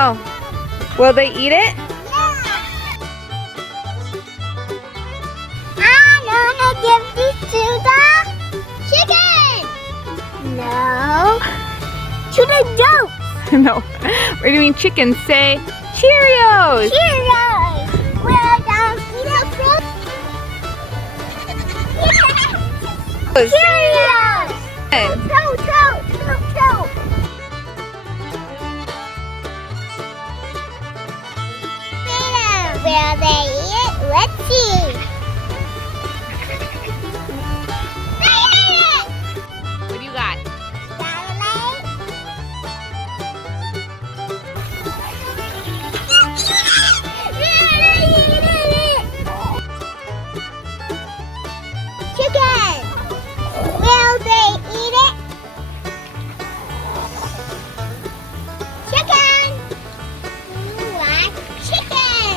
know. Will they eat it? I'm gonna give this to the chicken. No. To the goat. No. We're doing chicken. Say Cheerios. Cheerios. We're gonna eat a fruit. Cheerios. Toad. Will they eat it? Let's see. They ate it! What do you got? Starlight. Chicken. Will they eat it? Chicken. You like chicken?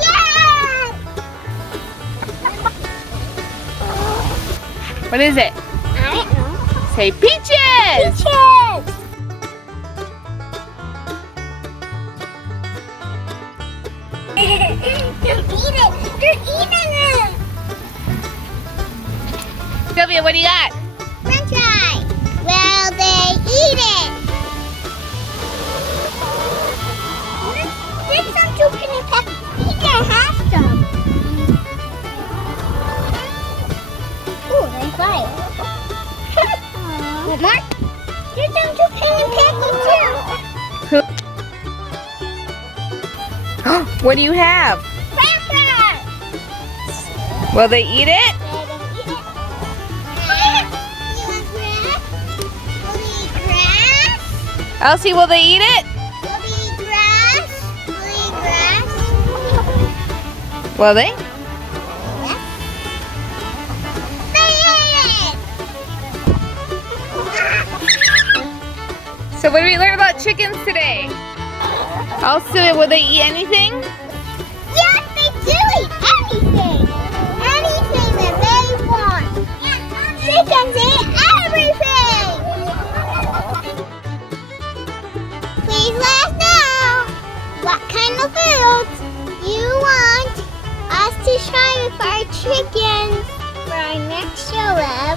Yeah! What is it? I don't know. Say peaches. Peaches! They're eating it! Sylvia, what do you got? French fry. Will they eat it? There's some zucchini peppers. You can have some. Ooh, they fry. Want more? There's some zucchini peppers too. What do you have? Crackers. Will they eat it? Elsie, will they eat it? Will they? So what did we learn about chickens today? Elsie, will they eat anything? Yes, they do eat anything. Anything that they want. Chickens eat everything. Please let us know what kind of foods you want us to try with our chickens for our next show of